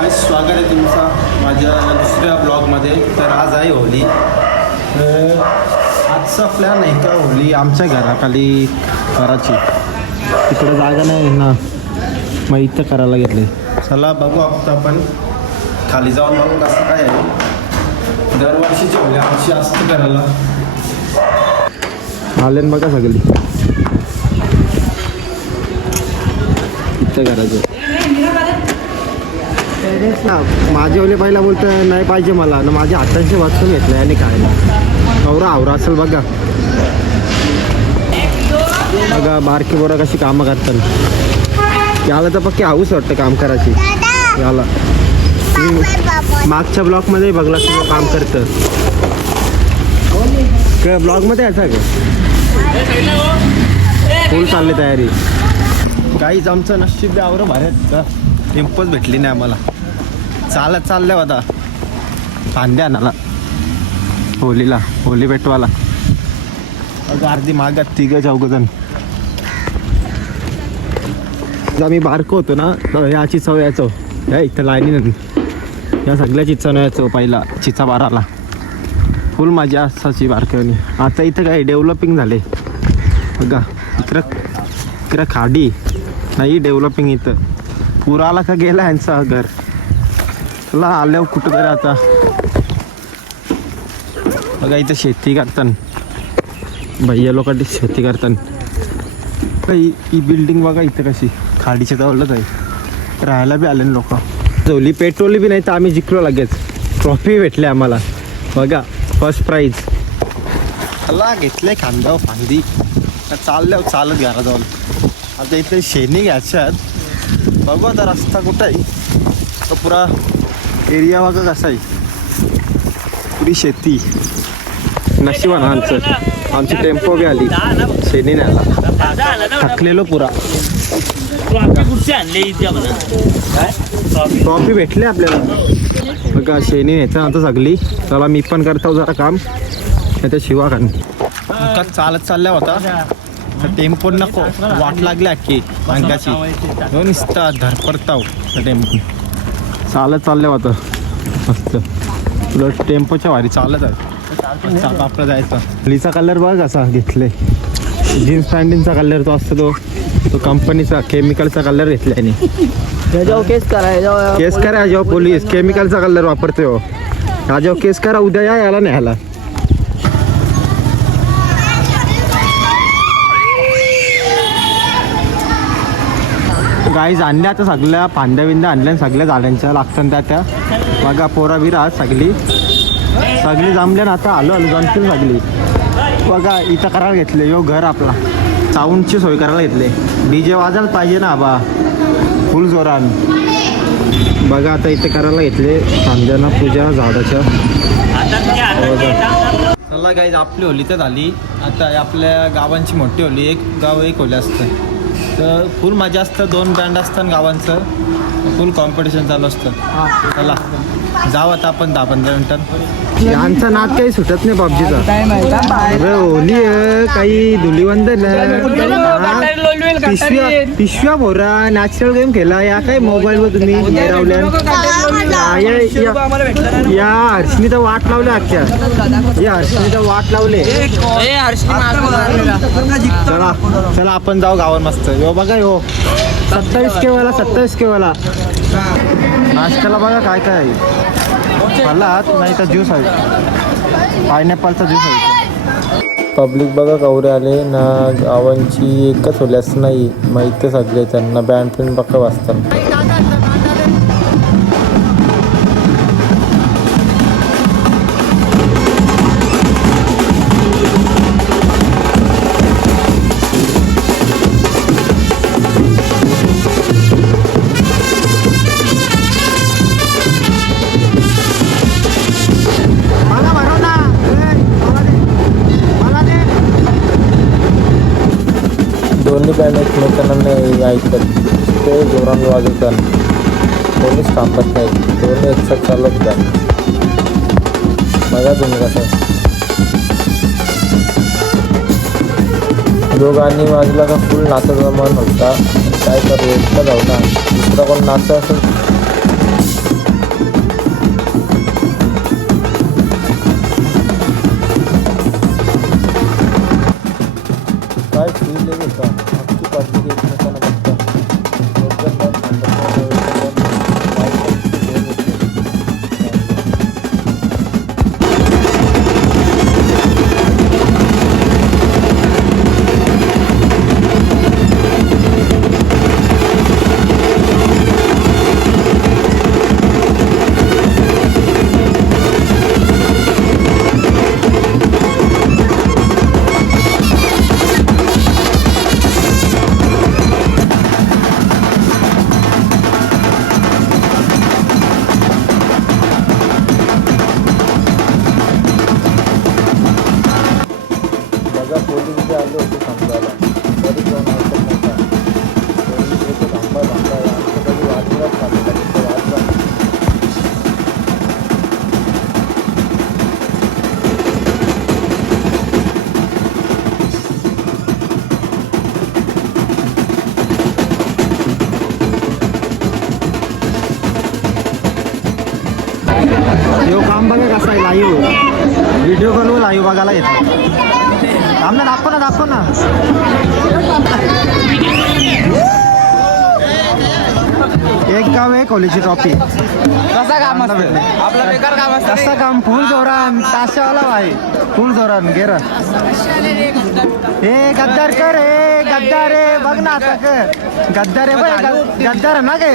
काय स्वागत आहे तुमचा माझ्या दुसऱ्या ब्लॉगमध्ये. तर आज आहे होली. आजचा प्लॅन आहे का होली आमच्या घराखाली करायची. तिकडे जागा नाही ना, मग इथं करायला घेतले. चला बघू आपण खाली जाऊन बघू कसं काय आहे. दरवर्षीची होली आमची असतं करायला. आले बघा सगळी इथं करायचं. माझे ओले पहिला बोलतं नाही पाहिजे मला ना, माझ्या हातांशी वाचून घेतलं आणि काय नवरा आवरा असेल बघा. बघा बारकी बोरा कशी कामं करतात. याला तर पक्की हाऊस वाटतं काम करायची. याला मागच्या ब्लॉकमध्ये बघला तुझं काम करतं का ब्लॉगमध्ये यायचं का फुल चालली तयारी. काहीच आमचं नशीब आवरं भारत का टेम्पोच भेटली नाही आम्हाला. चालत चाललं होता कांद्या आणायला होलीला, होली पेटवाला. अर्धी मागात तिघं चौघजण. आम्ही बारको होतो ना तर याची चव यायचो या इथं लाईनी नाही या सगळ्या चिचा न यायचो पहिला चिचा बाराला. फुल मजा असायची बारक्यानी. आता इथं काय डेव्हलपिंग झाले बघा. इकडं खाडी नाही डेव्हलपिंग. इथं पुरा आला का गेला यांचा घर. चला आल्यावर कुठं तरी आता बघा इथं शेती करतात भैया लोकांनी शेती करतात. ही बिल्डिंग बघा इथं कशी खाडीच्या जवळच आहे. राहायला बी आले लोक. जोली पेट्रोल बी नाही तर आम्ही जिंकलो लगेच. ट्रॉफी भेटली आम्हाला बघा फर्स्ट प्राईज. चला घेतले खांद्यावर फांदी चालल्यावर चालत घरा जाऊन. आता इथे शेणी घ्यायच्यात. बघू आता रस्ता कुठं आहे. तर पुरा एरिया बघा कसा आहे. पुरी शेती. नशिबान आमची टेम्पो बी आली शेणी न्यायला. थकलेलो पुरा. ट्रॉफी भेटली आपल्याला बघा. शेणी न्यायचं आता सगळी. चला मी पण करतो जरा काम नाही तर शिवा खान. चालत चालल्या होता तर टेम्पो नको वाट लागली अख्खी भांगाची. नुसता धरपडताव टेम्पो. चालत चालल्या होतं मस्त. उलट टेम्पोच्या वारी चालत आहे. आपला जायचा. होलीचा कलर बघ कसा घेतले. जीन्स पॅन्टींचा कलर तो असतो तो कंपनीचा केमिकलचा कलर घेतला आणि केस करा जेव्हा पोलीस केमिकलचा कलर वापरते हो. हा जेव्हा केस करा उद्या या याला नाही ह्याला. गाईज आणल्या आता सगळ्या फांद्या बिंद्या आणल्या सगळ्या झाडांच्या लागतात त्या बघा. पोरा बिरा सगळी जमल्या ना. आता आलो जमतील सगळी बघा. इथं करायला घेतले यो घर आपला. साऊंडची सोय करायला घेतले. डीजे वाजायला पाहिजे ना बा फुल जोरान. बघा आता इथे करायला घेतले फांद्यांना पूजा झाडाच्या. चला गाईज आपली होली तर झाली. आता आपल्या गावांची मोठी होली. एक गाव एक होली असतं तर फुल मजा असतं. 2 बँड असतात गावांचं. फुल कॉम्पिटिशन चालू असतं. चला जाऊ आता आपण 10-15 मिनिटात. यांचा नाद काही सुटत नाही पबजीचा. अरे होली काही धुलीवंदन पिशव्या भोरा नॅचरल गेम खेळला. या काय मोबाईलवर तुम्ही या हर्षनी तर वाट लावले अख्ख्या. या हर्षनी तर वाट लावले. चला चला आपण जाऊ गावात मस्त. यो बघा यो 27 केवाला नाश्त्याला बघा काय काय आहे. सलाद नाही तर ज्यूस आहे. पायनॅपलचा ज्यूस आहे. पब्लिक बघा कवरे आले ना. गावांची एकच होली असं नाही माहिती सगळे. त्यांना बँड पिन बघा वाजतात. दोन्ही बँड एकमेकांना नाही ऐकत ते जोरान वाजवतात. कोणीच थांबत नाही. दोन्ही एकसाथ चालत जात. बघा तुम्ही कसं दोघांनी वाजला का फुल नाचायचा मन होता. काय करू एकटा जाऊ ना दुसरा कोण नाचत असेल यो काम बघा कसं आहे लाईव्ह व्हिडिओ बनवू लाईव्ह बघायला येतो आम्हाला दाखव ना एक गाव एक होलीची ट्रॉफी कसा काम असतं आपलं बेकार काम असतं कसं काम फुल जोरान ताशावाला भाई फुल जोरान गेर ए गद्दार कर ए गद्दार रे बघ ना आता कर गद्दार रे बाय गद्दार ना गे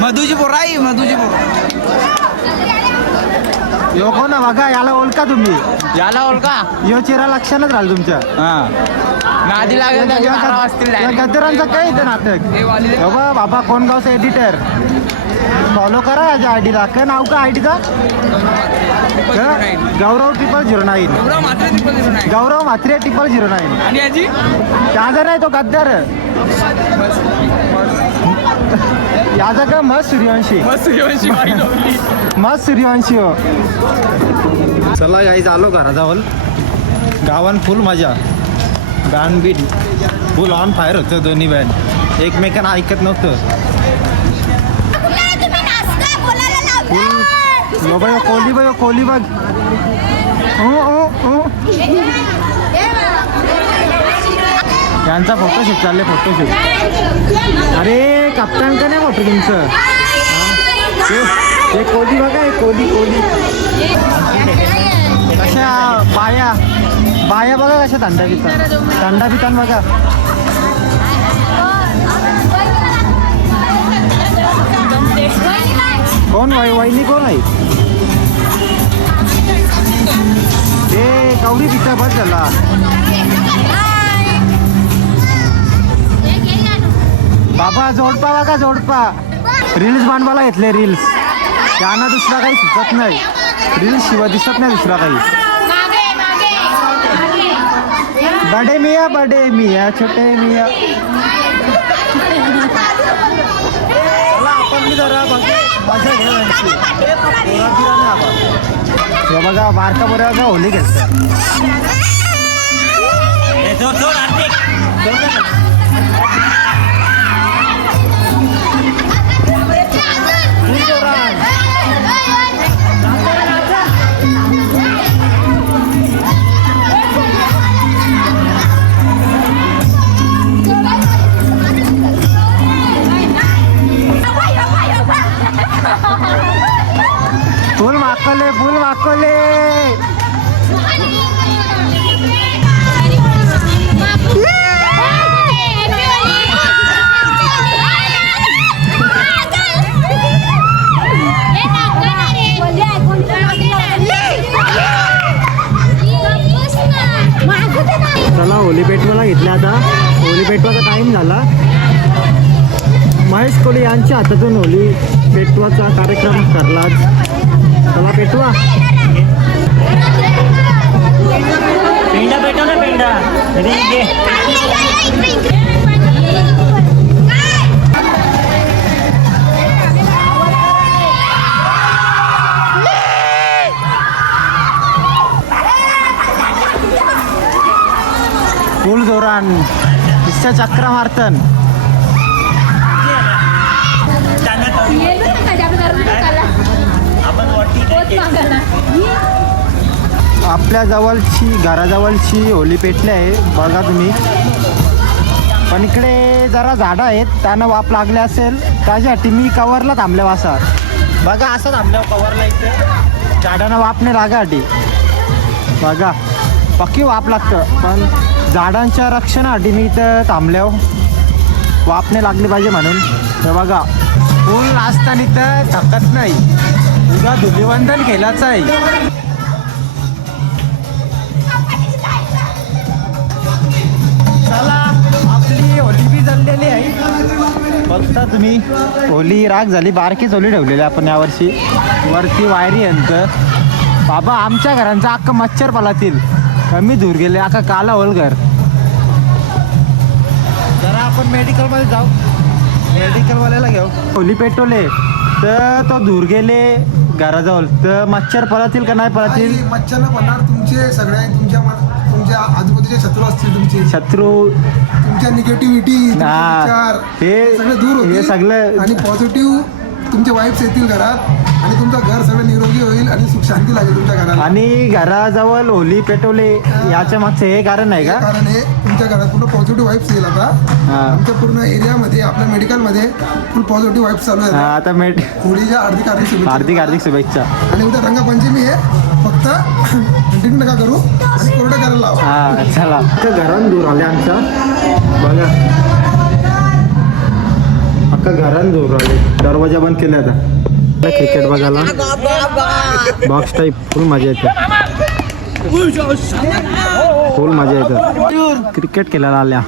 मधुची पोरा आहे मधुची पोरा यो कोण बघा याला ओळखा तुम्ही याला ओळखा यो चेहरा लक्षातच राहिला तुमच्या नादी लागेल त्याच्या 12 वाजतील या गद्दारांचं काय येतं नाटक बाबा बाबा कोणगावचा एडिटर फॉलो करा याच्या आय डीला काय नाव का आय डीचा गौरव 0009 गौरव म्हात्रे 0009 आणि याची त्याचा नाही तो गद्दार याचा का मस्त सूर्यवंशी मस्त सूर्यवंशी हो चला गाईज आलो घराजवळ गावान फुल मजा गाण बीट फुल ऑन फायर होतं दोन्ही बँड एकमेकांना ऐकत नव्हतं यो बाय कोली बघ यांचा फोटोशूट चालले फोटोशूट अरे कप्तान का नाही फोटो तुमचं हे कोली बघा हे कोली कशा बाया बघा कशा थंडा पितान बघा कोण वहिनी कोण आहे हे कवरी पिता बस झाला बाबा जोडपा रील्स बनवायला घेतले रील्स त्यांना दुसरा काही सुचत नाही रील्स शिवाय दिसत नाही दुसरा काही बडे मिया छोटे मिया आपण जरा मजा घे बघा बारका बऱ्या बघा होली घेतलं फुल वाकले चला होली पेटवाला घेतल्या आता होली पेटवाचा टाइम झाला महेश कोहली यांच्या हातातून होली पेटवाचा कार्यक्रम करला चला पेटवा पेंडा पेटव ना पेंडा फुल जोरान नुसतं चक्र मारतन आपल्या घराजवळची होली पेटली आहे बघा तुम्ही पण इकडे जरा झाडं आहेत त्यांना वाप लागले असेल त्याच्यासाठी मी कवरला थांबल्या वासा बघा असं थांबल्या कवरला इथे झाडांना वाप नाही लागासाठी बघा पक्की वाप लागतं पण झाडांच्या रक्षणासाठी मी इथं थांबल्यावर वाप नाही लागली पाहिजे म्हणून तर बघा फुल असताना इथं थकत नाही उद्या धुलीवंदन केलाच आहे चला आपली होली बी जळलेली आहे बघता तुम्ही होली राग झाली बारकीच होली ठेवलेली आपण यावर्षी वरती वायरी यांचं बाबा आमच्या घरांचा अख्खा मच्छर पालातील कमी दूर गेले अख्खा काला होल घर जरा आपण मेडिकलमध्ये जाऊ मेडिकलवाल्याला घेऊ होली पेटवले तर तो दूर गेले घराजवळ तर मच्छर पळतील का नाही पळतील मच्छर पडणार तुमचे सगळे तुमच्या आजूबाजूचे शत्रू असतील तुमचे शत्रू तुमच्या निगेटिव्हिटी हे सगळे दूर होतील हे सगळं आणि पॉझिटिव्ह तुमचे वाईफ्स येतील घरात आणि तुमचं घर सगळं निरोगी होईल आणि सुख शांती लागेल तुमच्या घराला. आणि घराजवळ होली पेटवले याच्या मागचं हे कारण आहे का? कारण हे तुमच्या घरात पूर्ण पॉझिटिव्ह वाईब्स येईल आता. हा. आमच्या पूर्ण एरियामध्ये आपल्या मेडिकलमध्ये फुल पॉझिटिव्ह वाईब्स चालू हा, आहेत. आता मेट होळीच्या हार्दिक हार्दिक शुभेच्छा. हार्दिक शुभेच्छा. आणि उद्या रंगपंचमी आहे, फक्त ड्रिंक नका करू आणि कोरडं करायला लावा. हा चला घरान दूर आले आमच्या बघा, अख्खा घरान दूर आले, दरवाजा बंद केले आता. क्रिकेट बघायला बॉक्स टाईप फुल मजा येते, फुल मजा येते. क्रिकेट खेळायला आल्या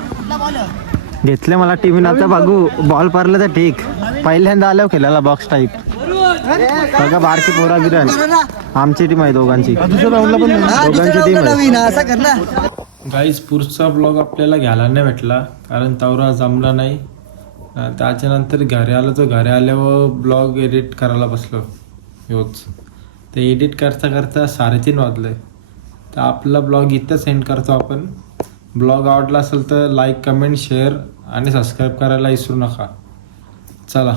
घेतले मला टीव्ही, आता बघू बॉल पारलं तर ठीक. पहिल्यांदा आल्यावर खेळायला बॉक्स टाईप बघा, बारकी पोरा गिरण आमची टीम आहे, दोघांची टीम आहे. गाईज पुढचा ब्लॉग आपल्याला घ्यायला नाही भेटला कारण तवरा जमला नाही. त्याच्यानंतर घरी आलो, तर घरी आल्यावर ब्लॉग एडिट करायला बसलो योच. ते एडिट करता करता 3:30 वाजले. तर आपला ब्लॉग इथं सेंड करतो आपण. ब्लॉग आवडला असेल तर लाईक, कमेंट, शेअर आणि सबस्क्राईब करायला विसरू नका. चला.